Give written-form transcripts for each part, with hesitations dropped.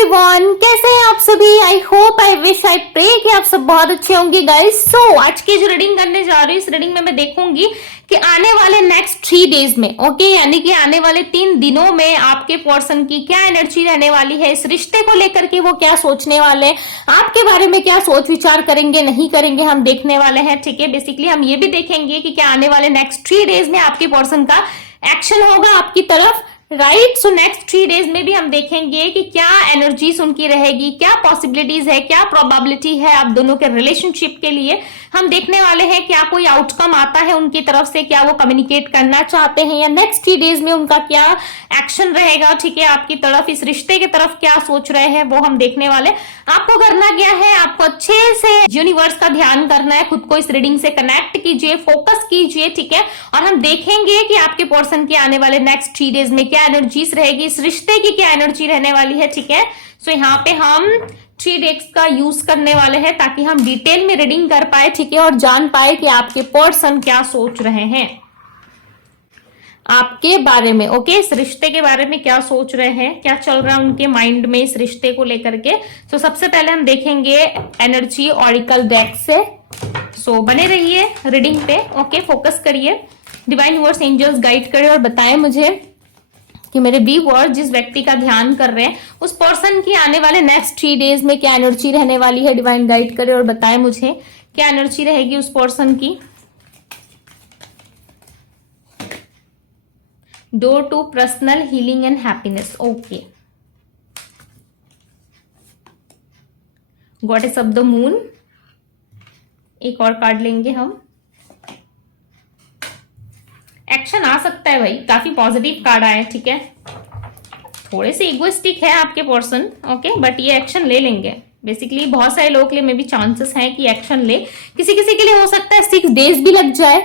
Everyone, कैसे हैं आप सभी। I hope, I wish, I pray कि आप सब बहुत अच्छे होंगे गाइस। सो आज की जो रीडिंग करने जा रही हूँ, इस रीडिंग में मैं देखूंगी कि आने वाले नेक्स्ट 3 डेज में, ओके, यानी कि आने वाले 3 दिनों में आपके पर्सन की क्या एनर्जी रहने वाली है, इस रिश्ते को लेकर के वो क्या सोचने वाले हैं, आपके बारे में क्या सोच विचार करेंगे नहीं करेंगे, हम देखने वाले हैं। ठीक है, बेसिकली हम ये भी देखेंगे कि क्या आने वाले नेक्स्ट 3 डेज में आपके पर्सन का एक्शन होगा आपकी तरफ, राइट। सो नेक्स्ट 3 डेज में भी हम देखेंगे कि क्या एनर्जीज उनकी रहेगी, क्या पॉसिबिलिटीज है, क्या प्रोबेबिलिटी है आप दोनों के रिलेशनशिप के लिए। हम देखने वाले हैं क्या कोई आउटकम आता है उनकी तरफ से, क्या वो कम्युनिकेट करना चाहते हैं, या नेक्स्ट 3 डेज में उनका क्या एक्शन रहेगा। ठीक है, आपकी तरफ, इस रिश्ते की तरफ क्या सोच रहे हैं वो हम देखने वाले। आपको करना क्या है, आपको अच्छे से यूनिवर्स का ध्यान करना है, खुद को इस रीडिंग से कनेक्ट कीजिए, फोकस कीजिए। ठीक है, और हम देखेंगे कि आपके पर्सन के आने वाले नेक्स्ट 3 डेज में क्या एनर्जीज रहेगी, इस रिश्ते की क्या एनर्जी रहने वाली है। ठीक है, सो यहाँ पे हम 3 डेक्स का यूज करने वाले हैं ताकि हम डिटेल में रीडिंग कर पाए। ठीक है, और जान पाए कि आपके पर्सन क्या सोच रहे हैं आपके बारे में। ओके, इस रिश्ते के बारे में क्या सोच रहे हैं, क्या चल रहा है उनके माइंड में इस रिश्ते को लेकर के। तो सबसे पहले हम देखेंगे एनर्जी ऑरिकल डेक से। सो बने रहिए रीडिंग पे। ओके, फोकस करिए, डिवाइन यूनिवर्स एंजल्स गाइड करिए और बताएं मुझे कि मेरे व्यूअर्स जिस व्यक्ति का ध्यान कर रहे हैं उस पर्सन की आने वाले नेक्स्ट 3 डेज में क्या एनर्जी रहने वाली है। डिवाइन गाइड करे और बताएं मुझे क्या एनर्जी रहेगी उस पर्सन की। Door to personal healing and happiness. Okay, goddess of the moon. एक और कार्ड लेंगे हम। एक्शन आ सकता है भाई, काफी पॉजिटिव कार्ड आए। ठीक है, थोड़े से इगोइस्टिक है आपके पर्सन, ओके, बट ये एक्शन ले लेंगे। बेसिकली बहुत सारे लोग के लिए में भी चांसेस हैं कि एक्शन ले। किसी किसी के लिए हो सकता है 6 डेज भी लग जाए।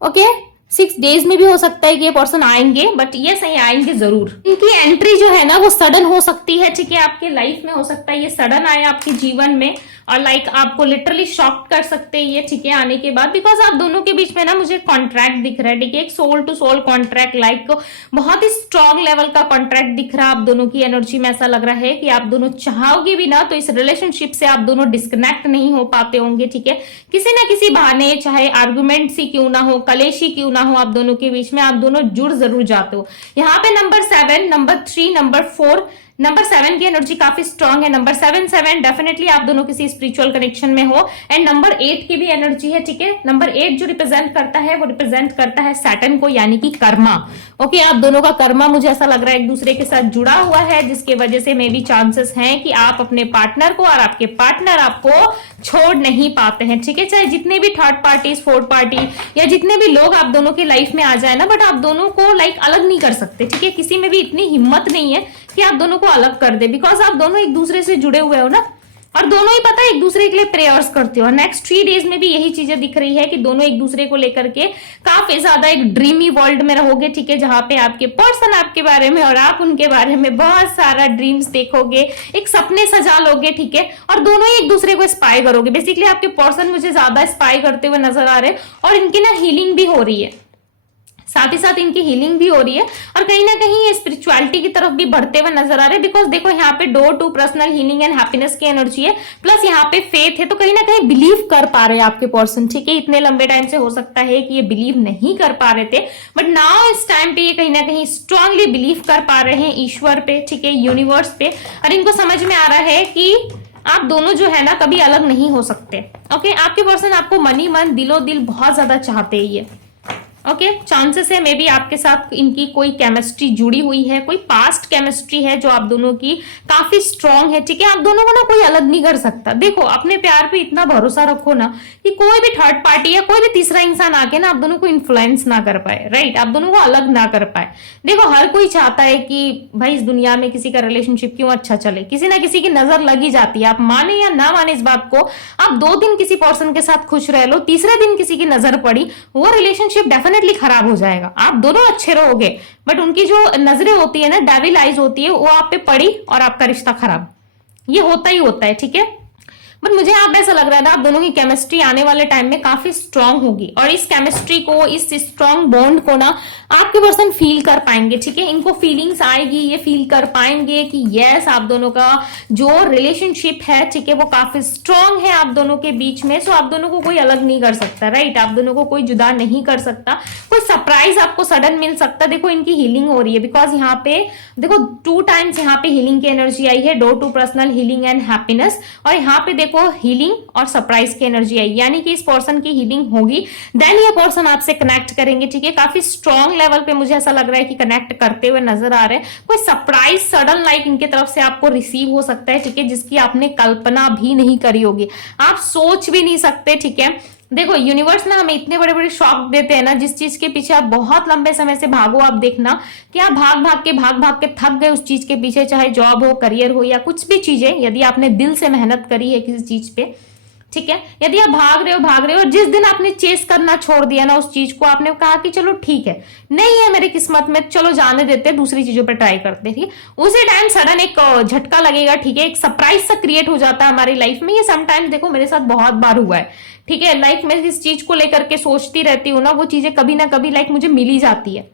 ओके, 6 डेज में भी हो सकता है कि ये पर्सन आएंगे, बट ये सही आएंगे जरूर। इनकी एंट्री जो है ना वो सडन हो सकती है। ठीक है, आपके लाइफ में हो सकता है ये सडन आए आपके जीवन में, और लाइक आपको लिटरली शॉक कर सकते हैं ये। ठीक है, आने के बाद, बिकॉज आप दोनों के बीच में ना मुझे कॉन्ट्रैक्ट दिख रहा है। ठीक है, एक soul to soul contract, like बहुत ही स्ट्रॉन्ग लेवल का कॉन्ट्रैक्ट दिख रहा है। आप दोनों की एनर्जी में ऐसा लग रहा है कि आप दोनों चाहोगे भी ना तो इस रिलेशनशिप से आप दोनों डिस्कनेक्ट नहीं हो पाते होंगे। ठीक है, किसी ना किसी बहाने, चाहे आर्गुमेंट सी क्यों ना हो, कलेश ही क्यों ना हो, आप दोनों के बीच में आप दोनों जुड़ जरूर जाते हो। यहाँ पे नंबर 7, नंबर 3, नंबर 4, नंबर 7 की एनर्जी काफी स्ट्रांग है। नंबर 7 डेफिनेटली आप दोनों किसी स्पिरिचुअल कनेक्शन में हो। एंड नंबर 8 की भी एनर्जी है। ठीक है, नंबर 8 जो रिप्रेजेंट करता है वो रिप्रेजेंट करता है सैटर्न को, यानी कि कर्मा। ओके, आप दोनों का कर्मा मुझे ऐसा लग रहा है एक दूसरे के साथ जुड़ा हुआ है, जिसके वजह से मे भी चांसेस हैं कि आप अपने पार्टनर को और आपके पार्टनर आपको छोड़ नहीं पाते हैं। ठीक है, चाहे जितने भी थर्ड पार्टीज, फोर्थ पार्टी या जितने भी लोग आप दोनों की लाइफ में आ जाए ना, बट आप दोनों को लाइक अलग नहीं कर सकते। ठीक है, किसी में भी इतनी हिम्मत नहीं है कि आप दोनों को अलग कर दे, बिकॉज आप दोनों एक दूसरे से जुड़े हुए हो ना, और दोनों ही पता है एक दूसरे के लिए प्रेयर्स करते हो। नेक्स्ट 3 डेज में भी यही चीजें दिख रही है कि दोनों एक दूसरे को लेकर के काफी ज्यादा एक ड्रीमी वर्ल्ड में रहोगे। ठीक है, जहां पे आपके पर्सन आपके बारे में और आप उनके बारे में बहुत सारा ड्रीम्स देखोगे, एक सपने सजा लोगे। ठीक है, और दोनों ही एक दूसरे को स्पाई करोगे। बेसिकली आपके पर्सन मुझे ज्यादा स्पाई करते हुए नजर आ रहे हैं, और इनकी ना हीलिंग भी हो रही है, साथ ही साथ इनकी हीलिंग भी हो रही है, और कहीं ना कहीं ये स्पिरिचुअलिटी की तरफ भी बढ़ते हुए नजर आ रहे हैं। बिकॉज देखो यहाँ पे door to personal healing and happiness की एनर्जी है, प्लस यहाँ पे फेथ है, तो कहीं ना कहीं बिलीव कर पा रहे हैं आपके पर्सन। ठीक है, इतने लंबे टाइम से हो सकता है कि ये बिलीव नहीं कर पा रहे थे, बट नाउ इस टाइम पे ये कहीं ना कहीं स्ट्रांगली बिलीव कर पा रहे हैं ईश्वर पे। ठीक है, यूनिवर्स पे, और इनको समझ में आ रहा है कि आप दोनों जो है ना कभी अलग नहीं हो सकते। ओके, आपके पर्सन आपको मनी मन दिलो दिल बहुत ज्यादा चाहते हैं ये। ओके, चांसेस है मे बी आपके साथ इनकी कोई केमिस्ट्री जुड़ी हुई है, कोई पास्ट केमिस्ट्री है जो आप दोनों की काफी स्ट्रांग है। ठीक है, आप दोनों को ना कोई अलग नहीं कर सकता। देखो, अपने प्यार पे इतना भरोसा रखो ना कि कोई भी थर्ड पार्टी या कोई भी तीसरा इंसान आके ना आप दोनों को इन्फ्लुएंस ना कर पाए, राइट, आप दोनों को अलग ना कर पाए। देखो, हर कोई चाहता है कि भाई इस दुनिया में किसी का रिलेशनशिप क्यों अच्छा चले, किसी ना किसी की नजर लगी जाती है। आप माने या ना माने इस बात को, आप 2 दिन किसी पर्सन के साथ खुश रह लो, तीसरे दिन किसी की नजर पड़ी, वो रिलेशनशिप डेफिनेटली खराब हो जाएगा। आप दोनों अच्छे रहोगे, बट उनकी जो नजरें होती है ना, डेविल आइज होती है, वो आप पे पड़ी और आपका रिश्ता खराब, ये होता ही होता है। ठीक है, बट मुझे यहाँ पे ऐसा लग रहा है ना, आप दोनों की केमिस्ट्री आने वाले टाइम में काफी स्ट्रांग होगी, और इस केमिस्ट्री को, इस स्ट्रांग बॉन्ड को ना आपके पर्सन फील कर पाएंगे, ठीक है। इनको फीलिंग्स आएगी, ये फील कर पाएंगे कि यस आप दोनों का जो रिलेशनशिप है, ठीक है, वो काफी स्ट्रांग है आप दोनों के बीच में। सो आप दोनों को कोई अलग नहीं कर सकता, राइट, आप दोनों को कोई जुदा नहीं कर सकता। कोई सरप्राइज आपको सडन मिल सकता। देखो इनकी हीलिंग हो रही है, बिकॉज यहाँ पे देखो 2 टाइम्स यहाँ पे हीलिंग की एनर्जी आई है, door to personal healing and happiness, और यहाँ पे देखो हीलिंग और सरप्राइज की एनर्जी आई, यानी कि इस पर्सन की हीलिंग होगी, देन ये पर्सन आपसे कनेक्ट करेंगे, ठीक है। काफी स्ट्रांग लेवल पे मुझे ऐसा लग रहा है कि कनेक्ट करते हुए नजर आ रहे हैं। कोई सरप्राइज सडन लाइक इनके तरफ से आपको रिसीव हो सकता है, ठीक है, जिसकी आपने कल्पना भी नहीं करी होगी, आप सोच भी नहीं सकते, ठीक है। देखो यूनिवर्स ना हमें इतने बड़े बड़े शॉक देते हैं ना, जिस चीज के पीछे आप बहुत लंबे समय से भागो, आप देखना कि आप भाग भाग के थक गए उस चीज के पीछे, चाहे जॉब हो, करियर हो, या कुछ भी चीजें, यदि आपने दिल से मेहनत करी है किसी चीज पे, ठीक है, यदि आप भाग रहे हो और जिस दिन आपने चेस करना छोड़ दिया ना उस चीज को, आपने कहा कि चलो ठीक है, नहीं है मेरी किस्मत में, चलो जाने देते हैं, दूसरी चीजों पे ट्राई करते हैं, ठीक है, उसी टाइम सडन एक झटका लगेगा, ठीक है, एक सरप्राइज सा क्रिएट हो जाता है हमारी लाइफ में। ये समटाइम्स देखो मेरे साथ बहुत बार हुआ है, ठीक है, लाइक मैं जिस चीज को लेकर के सोचती रहती हूँ ना, वो चीजें कभी ना कभी लाइक मुझे मिल ही जाती है,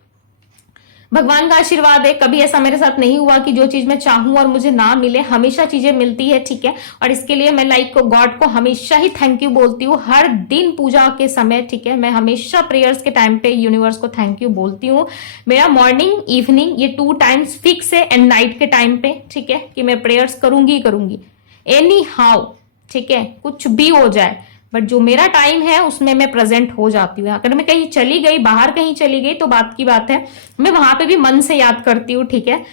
भगवान का आशीर्वाद है। कभी ऐसा मेरे साथ नहीं हुआ कि जो चीज मैं चाहूं और मुझे ना मिले, हमेशा चीजें मिलती है, ठीक है, और इसके लिए मैं लाइक गॉड को हमेशा ही थैंक यू बोलती हूँ, हर दिन पूजा के समय, ठीक है, मैं हमेशा प्रेयर्स के टाइम पे यूनिवर्स को थैंक यू बोलती हूँ। मेरा मॉर्निंग इवनिंग ये 2 टाइम्स फिक्स है, एंड नाइट के टाइम पे, ठीक है, कि मैं प्रेयर्स करूंगी एनी हाउ, ठीक है, कुछ भी हो जाए, बट जो मेरा टाइम है उसमें मैं प्रेजेंट हो जाती हूँ। अगर मैं कहीं चली गई, बाहर कहीं चली गई, तो बात की बात है, मैं वहां पे भी मन से याद करती हूँ, ठीक है,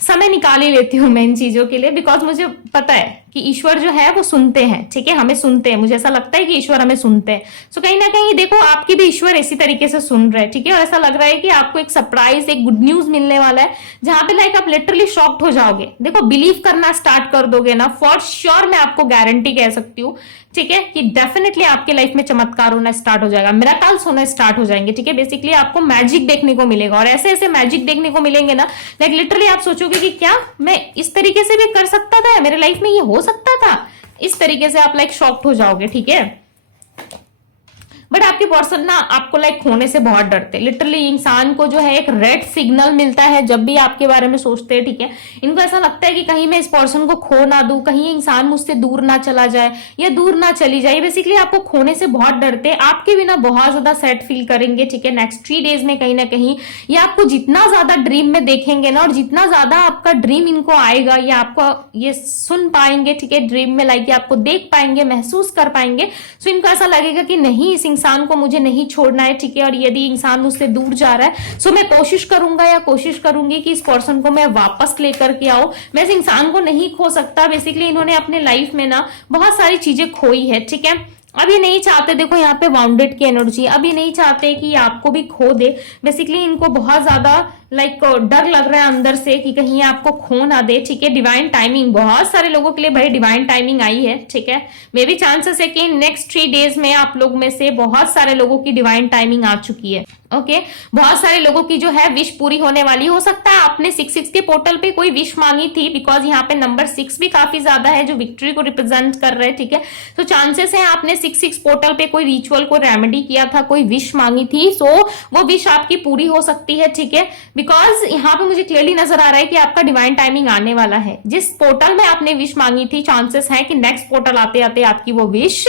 समय निकाल ही लेती हूँ मैं इन चीजों के लिए, बिकॉज मुझे पता है कि ईश्वर जो है वो सुनते हैं, ठीक है, हमें सुनते हैं, मुझे ऐसा लगता है कि ईश्वर हमें सुनते हैं। सो कहीं ना कहीं देखो आपके भी ईश्वर इसी तरीके से सुन रहे हैं, ठीक है, और ऐसा लग रहा है कि आपको एक सरप्राइज, एक गुड न्यूज मिलने वाला है, जहां पे लाइक आप लिटरली शॉक्ड हो जाओगे। देखो बिलीव करना स्टार्ट कर दोगे ना, फॉर श्योर मैं आपको गारंटी कह सकती हूँ, ठीक है, कि डेफिनेटली आपके लाइफ में चमत्कार होना स्टार्ट हो जाएगा, मिरेकल्स होना स्टार्ट हो जाएंगे, ठीक है। बेसिकली आपको मैजिक देखने को मिलेगा, और ऐसे ऐसे मैजिक देखने को मिलेंगे ना, लाइक लिटरली आप सोचोगे कि क्या मैं इस तरीके से भी कर सकता था, मेरे लाइफ में ये हो सकता था, इस तरीके से आप लाइक शॉक्ड हो जाओगे, ठीक है। बट आपके पर्सन ना आपको लाइक खोने से बहुत डरते हैं। लिटरली इंसान को जो है एक रेड सिग्नल मिलता है जब भी आपके बारे में सोचते हैं, ठीक है। इनको ऐसा लगता है कि कहीं मैं इस पर्सन को खो ना दूं, कहीं इंसान मुझसे दूर ना चला जाए या दूर ना चली जाए। बेसिकली आपको खोने से बहुत डरते हैं, आपके बिना बहुत ज्यादा सैड फील करेंगे, ठीक है। नेक्स्ट 3 डेज में कहीं ना कहीं या आपको जितना ज्यादा ड्रीम में देखेंगे ना, और जितना ज्यादा आपका ड्रीम इनको आएगा या आपको ये सुन पाएंगे, ठीक है, ड्रीम में लाइक आपको देख पाएंगे, महसूस कर पाएंगे, सो इनको ऐसा लगेगा कि नहीं इस इंसान को मुझे नहीं छोड़ना है, ठीक है। और यदि इंसान मुझसे दूर जा रहा है, सो मैं कोशिश करूंगा या कोशिश करूंगी कि इस पर्सन को मैं वापस लेकर के आऊं, मैं इस इंसान को नहीं खो सकता। बेसिकली इन्होंने अपने लाइफ में ना बहुत सारी चीजें खोई है, ठीक है। अब ये नहीं चाहते, देखो यहाँ पे वाउंडेड की एनर्जी, अब ये नहीं चाहते कि आपको भी खो दे। बेसिकली इनको बहुत ज्यादा लाइक डर लग रहा है अंदर से कि कहीं आपको खो ना दे, ठीक है। डिवाइन टाइमिंग बहुत सारे लोगों के लिए भाई डिवाइन टाइमिंग आई है, ठीक है। मे बी चांसेस है कि नेक्स्ट 3 डेज में आप लोग में से बहुत सारे लोगों की डिवाइन टाइमिंग आ चुकी है, ओके। बहुत सारे लोगों की जो है विश पूरी होने वाली। हो सकता है आपने 6-6 के पोर्टल पे कोई विश मांगी थी, बिकॉज यहाँ पे नंबर 6 भी काफी ज्यादा है जो विक्ट्री को रिप्रेजेंट कर रहे हैं, ठीक है। तो चांसेस है आपने 6-6 पोर्टल पे कोई रिचुअल, कोई रेमेडी किया था, कोई विश मांगी थी, सो वो विश आपकी पूरी हो सकती है, ठीक है। बिकॉज यहाँ पे मुझे क्लियरली नजर आ रहा है कि आपका डिवाइन टाइमिंग आने वाला है। जिस पोर्टल में आपने विश मांगी थी, चांसेस है कि नेक्स्ट पोर्टल आते आते आपकी वो विश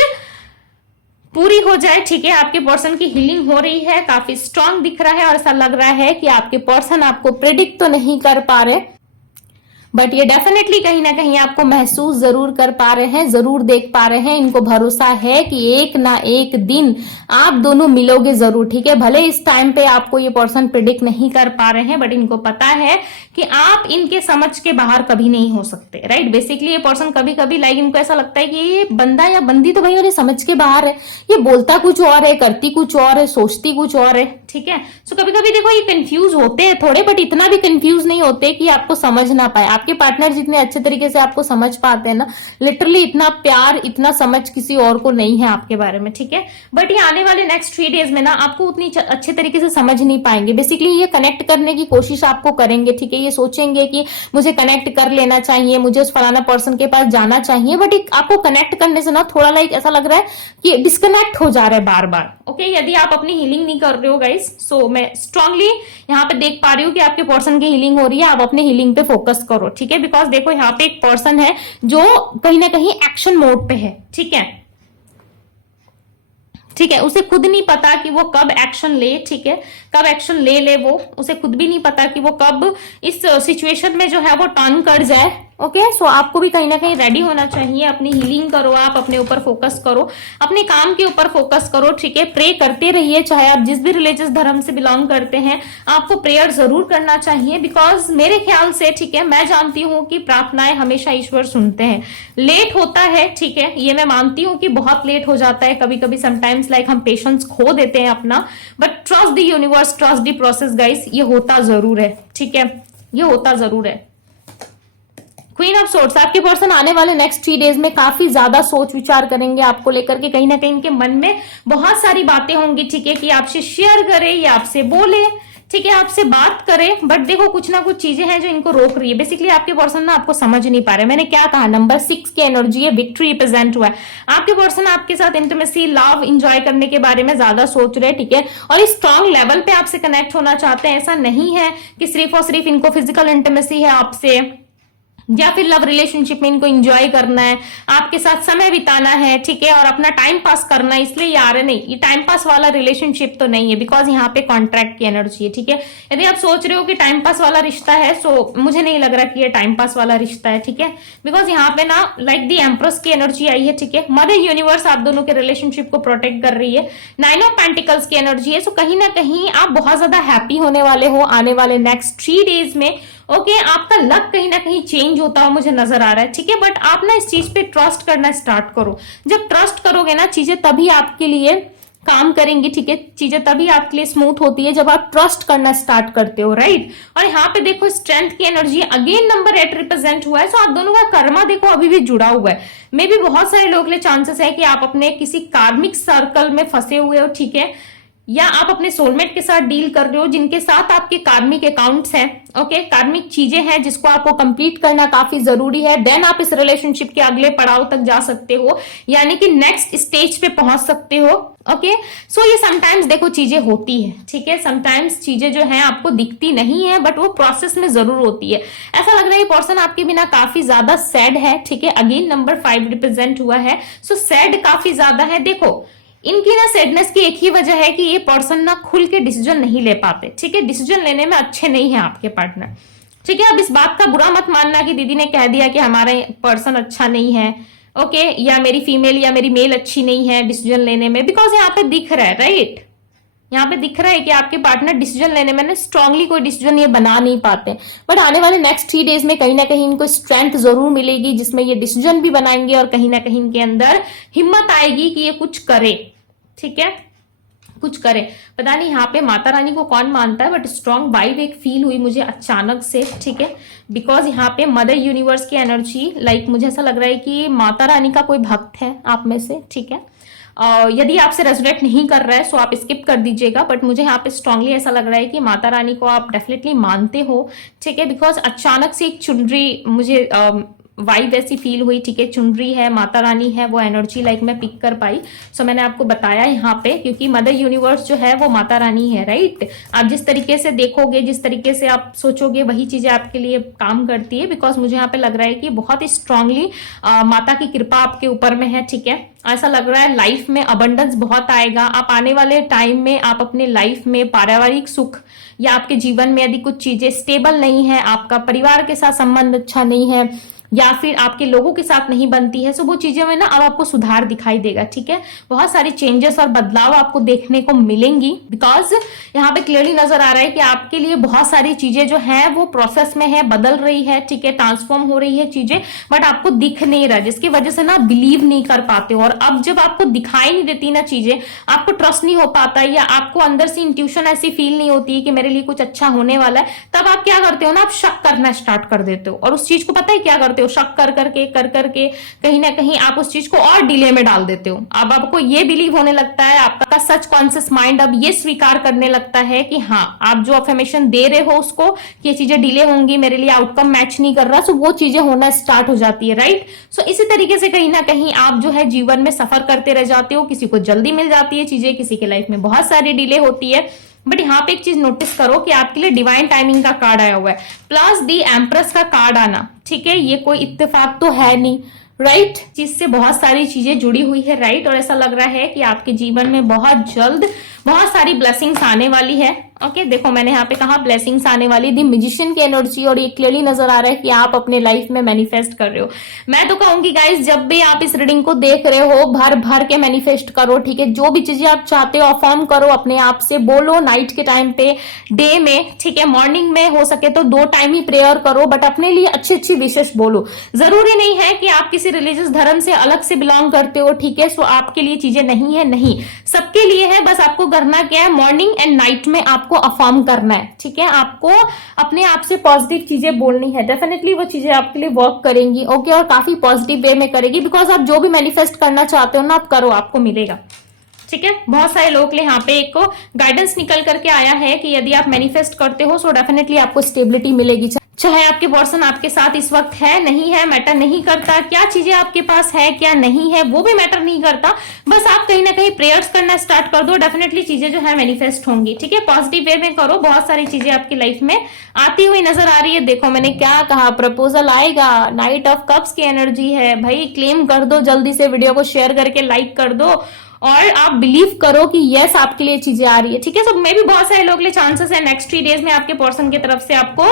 पूरी हो जाए, ठीक है। आपके पर्सन की हीलिंग हो रही है, काफी स्ट्रांग दिख रहा है, और ऐसा लग रहा है कि आपके पर्सन आपको प्रेडिक्ट तो नहीं कर पा रहे, बट ये डेफिनेटली कहीं ना कहीं आपको महसूस जरूर कर पा रहे हैं, जरूर देख पा रहे हैं। इनको भरोसा है कि एक ना एक दिन आप दोनों मिलोगे जरूर, ठीक है। भले इस टाइम पे आपको ये पर्सन प्रिडिक्ट नहीं कर पा रहे हैं, बट इनको पता है कि आप इनके समझ के बाहर कभी नहीं हो सकते, राइट। बेसिकली ये पर्सन कभी कभी लाइक इनको ऐसा लगता है कि ये बंदा या बंदी तो भाई मेरे समझ के बाहर है, ये बोलता कुछ और है, करती कुछ और है, सोचती कुछ और है, ठीक है। सो कभी कभी देखो ये कंफ्यूज होते हैं थोड़े, बट इतना भी कंफ्यूज नहीं होते कि आपको समझ ना पाए। आपके पार्टनर जितने अच्छे तरीके से आपको समझ पाते हैं ना, लिटरली इतना प्यार इतना समझ किसी और को नहीं है आपके बारे में, ठीक है। बट ये आने वाले नेक्स्ट 3 डेज में ना आपको उतनी अच्छे तरीके से समझ नहीं पाएंगे। बेसिकली ये कनेक्ट करने की कोशिश आपको करेंगे, ठीक है। ये सोचेंगे कि मुझे कनेक्ट कर लेना चाहिए, मुझे उस फलाना पर्सन के पास जाना चाहिए, बट आपको कनेक्ट करने से ना थोड़ा लाइक ऐसा लग रहा है कि डिस्कनेक्ट हो जा रहा है बार बार। ओके, यदि आप अपनी हीलिंग नहीं कर रहे हो गाइस, सो मैं स्ट्रांगली यहाँ पे देख पा रही हूँ कि आपके पर्सन की हीलिंग हो रही है। आप अपने हीलिंग पे फोकस करो, ठीक है। बिकॉज देखो यहाँ पे एक पर्सन है जो कहीं ना कहीं एक्शन मोड पे है, ठीक है, ठीक है। उसे खुद नहीं पता कि वो कब एक्शन ले, ठीक है, कब एक्शन ले वो उसे खुद भी नहीं पता कि वो कब इस सिचुएशन में जो है वो टर्न कर जाए। ओके, सो आपको भी कहीं ना कहीं रेडी होना चाहिए। अपनी हीलिंग करो, आप अपने ऊपर फोकस करो, अपने काम के ऊपर फोकस करो, ठीक है। प्रे करते रहिए, चाहे आप जिस भी रिलीजियस धर्म से बिलोंग करते हैं, आपको प्रेयर जरूर करना चाहिए। बिकॉज मेरे ख्याल से, ठीक है, मैं जानती हूं कि प्रार्थनाएं हमेशा ईश्वर सुनते हैं। लेट होता है, ठीक है, ये मैं मानती हूँ कि बहुत लेट हो जाता है कभी कभी, समटाइम्स लाइक हम पेशेंस खो देते हैं अपना, but trust the universe, trust the process guys, ये होता जरूर है, ठीक है, ये होता जरूर है। क्वीन ऑफ सोर्ड्स, आपके पर्सन आने वाले नेक्स्ट 3 डेज में काफी ज्यादा सोच विचार करेंगे आपको लेकर के। कहीं ना कहीं इनके मन में बहुत सारी बातें होंगी, ठीक है, कि आपसे शेयर करे या आपसे बोले, ठीक है, आपसे बात करे। बट देखो कुछ ना कुछ चीजें हैं जो इनको रोक रही है। बेसिकली आपके पर्सन ना आपको समझ नहीं पा रहे। मैंने क्या कहा, नंबर 6 की एनर्जी है, विक्ट्री रिप्रेजेंट हुआ है। आपके पर्सन आपके साथ इंटीमेसी, लव, एंजॉय करने के बारे में ज्यादा सोच रहे हैं, ठीक है, और इस स्ट्रॉन्ग लेवल पे आपसे कनेक्ट होना चाहते हैं। ऐसा नहीं है कि सिर्फ और सिर्फ इनको फिजिकल इंटीमेसी है आपसे, या फिर लव रिलेशनशिप में इनको एंजॉय करना है, आपके साथ समय बिताना है, ठीक है, और अपना टाइम पास करना है, इसलिए ये आ रहे नहीं। ये टाइम पास वाला रिलेशनशिप तो नहीं है, बिकॉज यहाँ पे कॉन्ट्रैक्ट की एनर्जी है, ठीक है। यदि आप सोच रहे हो कि टाइम पास वाला रिश्ता है, सो मुझे नहीं लग रहा कि ये टाइम पास वाला रिश्ता है, ठीक है। बिकॉज यहाँ पे ना लाइक दी एम्प्रेस की एनर्जी आई है, ठीक है। मदर यूनिवर्स आप दोनों के रिलेशनशिप को प्रोटेक्ट कर रही है। 9 ऑफ पेंटिकल्स की एनर्जी है। सो कहीं ना कहीं आप बहुत ज्यादा हैप्पी होने वाले हो आने वाले नेक्स्ट 3 डेज में। ओके, आपका लक कहीं ना कहीं चेंज होता हुआ मुझे नजर आ रहा है, ठीक है। बट आप ना इस चीज पे ट्रस्ट करना स्टार्ट करो। जब ट्रस्ट करोगे ना, चीजें तभी आपके लिए काम करेंगी, ठीक है, चीजें तभी आपके लिए स्मूथ होती है जब आप ट्रस्ट करना स्टार्ट करते हो, राइट। और यहाँ पे देखो स्ट्रेंथ की एनर्जी अगेन नंबर 8 रिप्रेजेंट हुआ है। सो आप दोनों का कर्मा देखो अभी भी जुड़ा हुआ है। मे भी बहुत सारे लोग के लिए चांसेस है कि आप अपने किसी कार्मिक सर्कल में फंसे हुए हो, ठीक है, या आप अपने सोलमेट के साथ डील कर रहे हो जिनके साथ आपके कार्मिक अकाउंट्स हैं। ओके, कार्मिक चीजें हैं जिसको आपको कंप्लीट करना काफी जरूरी है। देन आप इस रिलेशनशिप के अगले पड़ाव तक जा सकते हो, यानी कि नेक्स्ट स्टेज पे पहुंच सकते हो। ओके, सो ये समटाइम्स देखो चीजें होती है, ठीक है, समटाइम्स चीजें जो है आपको दिखती नहीं है, बट वो प्रोसेस में जरूर होती है। ऐसा लग रहा है ये पर्सन आपके बिना काफी ज्यादा सैड है, ठीक है। अगेन नंबर 5 रिप्रेजेंट हुआ है। सो सैड काफी ज्यादा है। देखो इनकी ना सैडनेस की एक ही वजह है कि ये पर्सन ना खुल के डिसीजन नहीं ले पाते, ठीक है, डिसीजन लेने में अच्छे नहीं है आपके पार्टनर, ठीक है। अब इस बात का बुरा मत मानना कि दीदी ने कह दिया कि हमारा पर्सन अच्छा नहीं है, ओके, या मेरी फीमेल या मेरी मेल अच्छी नहीं है डिसीजन लेने में, बिकॉज यहाँ पे दिख रहा है, राइट, यहाँ पे दिख रहा है कि आपके पार्टनर डिसीजन लेने में ना स्ट्रांगली कोई डिसीजन ये बना नहीं पाते। बट आने वाले नेक्स्ट 3 डेज में कहीं ना कहीं इनको स्ट्रेंथ जरूर मिलेगी जिसमें ये डिसीजन भी बनाएंगे और कहीं ना कहीं इनके अंदर हिम्मत आएगी कि ये कुछ करे, ठीक है, कुछ करे। पता नहीं यहाँ पे माता रानी को कौन मानता है, बट स्ट्रॉन्ग वाइब एक फील हुई मुझे अचानक से, ठीक है। बिकॉज यहाँ पे मदर यूनिवर्स की एनर्जी, लाइक मुझे ऐसा लग रहा है कि माता रानी का कोई भक्त है आप में से, ठीक है। यदि आपसे रेजोनेट नहीं कर रहा है सो आप स्किप कर दीजिएगा, बट मुझे यहाँ पे स्ट्रांगली ऐसा लग रहा है कि माता रानी को आप डेफिनेटली मानते हो, ठीक है। बिकॉज अचानक से एक चुनरी मुझे वाइब ऐसी फील हुई, ठीक है, चुनरी है, माता रानी है, वो एनर्जी लाइक मैं पिक कर पाई। सो मैंने आपको बताया यहाँ पे, क्योंकि मदर यूनिवर्स जो है वो माता रानी है, राइट। आप जिस तरीके से देखोगे, जिस तरीके से आप सोचोगे, वही चीजें आपके लिए काम करती है। बिकॉज मुझे यहाँ पे लग रहा है कि बहुत ही स्ट्रांगली माता की कृपा आपके ऊपर में है, ठीक है। ऐसा लग रहा है लाइफ में अबंडेंस बहुत आएगा। आप आने वाले टाइम में आप अपने लाइफ में पारिवारिक सुख या आपके जीवन में यदि कुछ चीजें स्टेबल नहीं है, आपका परिवार के साथ संबंध अच्छा नहीं है, या फिर आपके लोगों के साथ नहीं बनती है, सो वो चीजों में ना अब आपको सुधार दिखाई देगा, ठीक है। बहुत सारी चेंजेस और बदलाव आपको देखने को मिलेंगी, बिकॉज यहाँ पे क्लियरली नजर आ रहा है कि आपके लिए बहुत सारी चीजें जो है वो प्रोसेस में है, बदल रही है, ठीक है, ट्रांसफॉर्म हो रही है चीजें, बट आपको दिख नहीं रहा, जिसकी वजह से ना बिलीव नहीं कर पाते हो। और अब जब आपको दिखाई नहीं देती ना चीजें, आपको ट्रस्ट नहीं हो पाता, या आपको अंदर से इंट्यूशन ऐसी फील नहीं होती है कि मेरे लिए कुछ अच्छा होने वाला है, तब आप क्या करते हो ना, आप शक करना स्टार्ट कर देते हो। और उस चीज को पता है क्या करते हो, शक कर करके कहीं ना कहीं आप उस चीज को और डिले में डाल देते हो। अब आपको ये बिलीव होने लगता है, आपका सच कॉन्शियस माइंड अब ये स्वीकार करने लगता है कि हाँ, आप जो अफर्मेशन दे रहे हो उसको कि ये चीजें डिले होंगी, मेरे लिए आउटकम मैच नहीं कर रहा, सो वो चीजें होना स्टार्ट हो जाती है, राइट। सो इसी तरीके से कहीं ना कहीं आप जो है जीवन में सफर करते रह जाते हो। किसी को जल्दी मिल जाती है चीजें, किसी के लाइफ में बहुत सारी डिले होती है। बट यहाँ पे एक चीज नोटिस करो कि आपके लिए डिवाइन टाइमिंग का कार्ड आया हुआ है, प्लस दी एम्प्रेस का कार्ड आना, ठीक है, ये कोई इत्तेफाक तो है नहीं, राइट। जिससे बहुत सारी चीजें जुड़ी हुई है, राइट। और ऐसा लग रहा है कि आपके जीवन में बहुत जल्द बहुत सारी ब्लेसिंग्स आने वाली है। ओके, देखो मैंने यहाँ पे कहा ब्लेसिंग्स आने वाली, दी मैजिशियन की एनर्जी, और ये क्लियरली नजर आ रहा है कि आप अपने लाइफ में मैनिफेस्ट कर रहे हो। मैं तो कहूंगी गाइस, जब भी आप इस रीडिंग को देख रहे हो, भर भर के मैनिफेस्ट करो, ठीक है। जो भी चीजें आप चाहते हो अफर्म करो, अपने आप से बोलो, नाइट के टाइम पे, डे में, ठीक है, मॉर्निंग में हो सके तो 2 टाइम ही प्रेयर करो, बट अपने लिए अच्छी अच्छी विशेष बोलो। जरूरी नहीं है कि आप किसी रिलीजियस धर्म से अलग से बिलोंग करते हो, ठीक है, सो आपके लिए चीजें नहीं है, नहीं, सबके लिए है। बस आपको करना क्या है, मॉर्निंग एंड नाइट में आपको अफर्म करना है, ठीक है। आपको अपने आप से पॉजिटिव चीजें बोलनी है, डेफिनेटली वो चीजें आपके लिए वर्क करेंगी, ओके, और काफी पॉजिटिव वे में करेगी, बिकॉज आप जो भी मैनिफेस्ट करना चाहते हो ना, आप करो, आपको मिलेगा, ठीक है। बहुत सारे लोग के लिए यहाँ पे एक गाइडेंस निकल करके आया है कि यदि आप मैनिफेस्ट करते हो सो डेफिनेटली आपको स्टेबिलिटी मिलेगी। चाहे आपके पर्सन आपके साथ इस वक्त है नहीं है, मैटर नहीं करता, क्या चीजें आपके पास है क्या नहीं है वो भी मैटर नहीं करता, बस आप कहीं ना कहीं प्रेयर्स करना स्टार्ट कर दो, डेफिनेटली चीजें जो है मैनिफेस्ट होंगी, ठीक है। पॉजिटिव वे में करो, बहुत सारी चीजें आपकी लाइफ में आती हुई नजर आ रही है। देखो मैंने क्या कहा, प्रपोजल आएगा, नाइट ऑफ कप्स की एनर्जी है भाई, क्लेम कर दो जल्दी से, वीडियो को शेयर करके लाइक कर दो, और आप बिलीव करो कि यस आपके लिए चीजें आ रही है, ठीक है। सो मे भी बहुत सारे लोग लिए चांसेस है नेक्स्ट 3 डेज में आपके पर्सन की तरफ से आपको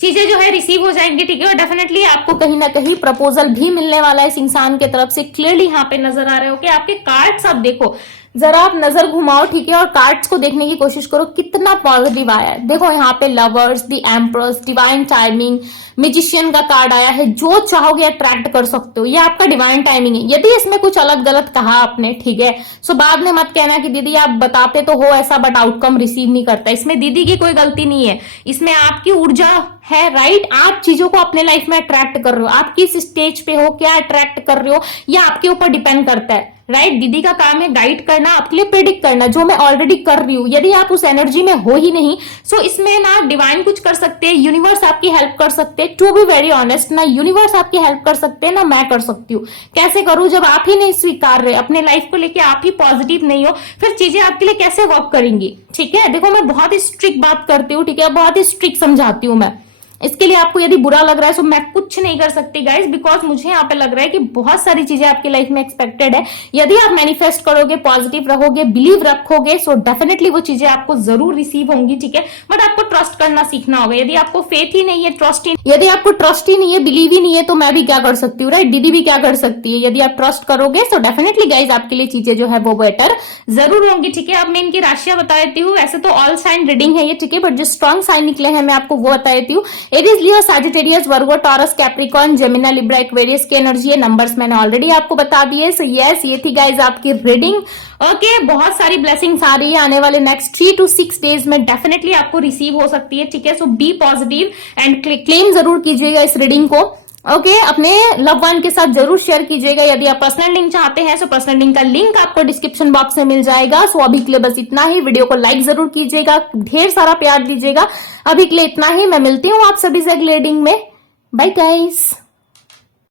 चीजें जो है रिसीव हो जाएंगी, ठीक है। और डेफिनेटली आपको कहीं ना कहीं प्रपोजल भी मिलने वाला है इस इंसान की तरफ से, क्लियरली यहाँ पे नजर आ रहे हो कि आपके कार्ड्स आप देखो, जरा आप नजर घुमाओ, ठीक है, और कार्ड्स को देखने की कोशिश करो कितना पॉजिटिव आया है। देखो यहाँ पे lovers, the empress, divine timing, magician का कार्ड आया है, जो चाहोगे अट्रैक्ट कर सकते हो, ये आपका डिवाइन टाइमिंग है। यदि इसमें कुछ अलग गलत कहा आपने, ठीक है, सो बाद में मत कहना कि दीदी आप बताते तो हो ऐसा बट आउटकम रिसीव नहीं करता। इसमें दीदी की कोई गलती नहीं है, इसमें आपकी ऊर्जा है, राइट। आप चीजों को अपने लाइफ में अट्रैक्ट कर रहे हो, आप किस स्टेज पे हो, क्या अट्रैक्ट कर रहे हो, ये आपके ऊपर डिपेंड करता है, राइट। दीदी का काम है गाइड करना, आपके लिए प्रेडिक्ट करना, जो मैं ऑलरेडी कर रही हूँ। यदि आप उस एनर्जी में हो ही नहीं, सो इसमें ना डिवाइन कुछ कर सकते हैं, यूनिवर्स आपकी हेल्प कर सकते हैं। टू बी वेरी ऑनेस्ट, ना यूनिवर्स आपकी हेल्प कर सकते हैं ना मैं कर सकती हूँ। कैसे करूं, जब आप ही नहीं स्वीकार रहे अपने लाइफ को लेके, आप ही पॉजिटिव नहीं हो, फिर चीजें आपके लिए कैसे वर्क करेंगी, ठीक है। देखो मैं बहुत ही स्ट्रिक्ट बात करती हूँ, ठीक है, बहुत ही स्ट्रिक्ट समझाती हूँ मैं। इसके लिए आपको यदि बुरा लग रहा है तो मैं कुछ नहीं कर सकती गाइस, बिकॉज मुझे यहाँ पे लग रहा है कि बहुत सारी चीजें आपकी लाइफ में एक्सपेक्टेड है। यदि आप मैनिफेस्ट करोगे, पॉजिटिव रहोगे, बिलीव रखोगे, सो डेफिनेटली वो चीजें आपको जरूर रिसीव होंगी, ठीक है। बट आपको ट्रस्ट करना सीखना होगा। यदि आपको फेथ ही नहीं है, यदि आपको ट्रस्ट ही नहीं है, बिलीव ही नहीं है, तो मैं भी क्या कर सकती हूँ, राइट। दीदी भी क्या कर सकती है। यदि आप ट्रस्ट करोगे तो डेफिनेटली गाइस आपके लिए चीजें जो है वो बेटर जरूर होंगी, ठीक है। अब मैं इनकी राशियां बता देती हूँ। वैसे तो ऑल साइन रीडिंग है ये, ठीक है, बट जो स्ट्रॉन्ग साइन निकले हैं मैं आपको वो बता देती हूँ। Aries, Leo, Sagittarius, Virgo, Taurus, Capricorn, Gemini, Libra, Aquarius की एनर्जी है। नंबर्स मैंने ऑलरेडी आपको बता दिए। सो यस, ये थी गाइस आपकी रीडिंग। ओके, बहुत सारी ब्लेसिंग्स आ रही है आने वाले नेक्स्ट 3 to 6 डेज में, डेफिनेटली आपको रिसीव हो सकती है, ठीक है। सो बी पॉजिटिव एंड क्लेम जरूर कीजिएगा इस रीडिंग को, ओके। अपने लव वन के साथ जरूर शेयर कीजिएगा। यदि आप पर्सनल लिंक चाहते हैं तो पर्सनल लिंक का लिंक आपको डिस्क्रिप्शन बॉक्स में मिल जाएगा। सो अभी के लिए बस इतना ही। वीडियो को लाइक जरूर कीजिएगा, ढेर सारा प्यार दीजिएगा। अभी के लिए इतना ही। मैं मिलती हूँ आप सभी से अगले रीडिंग में। Bye guys.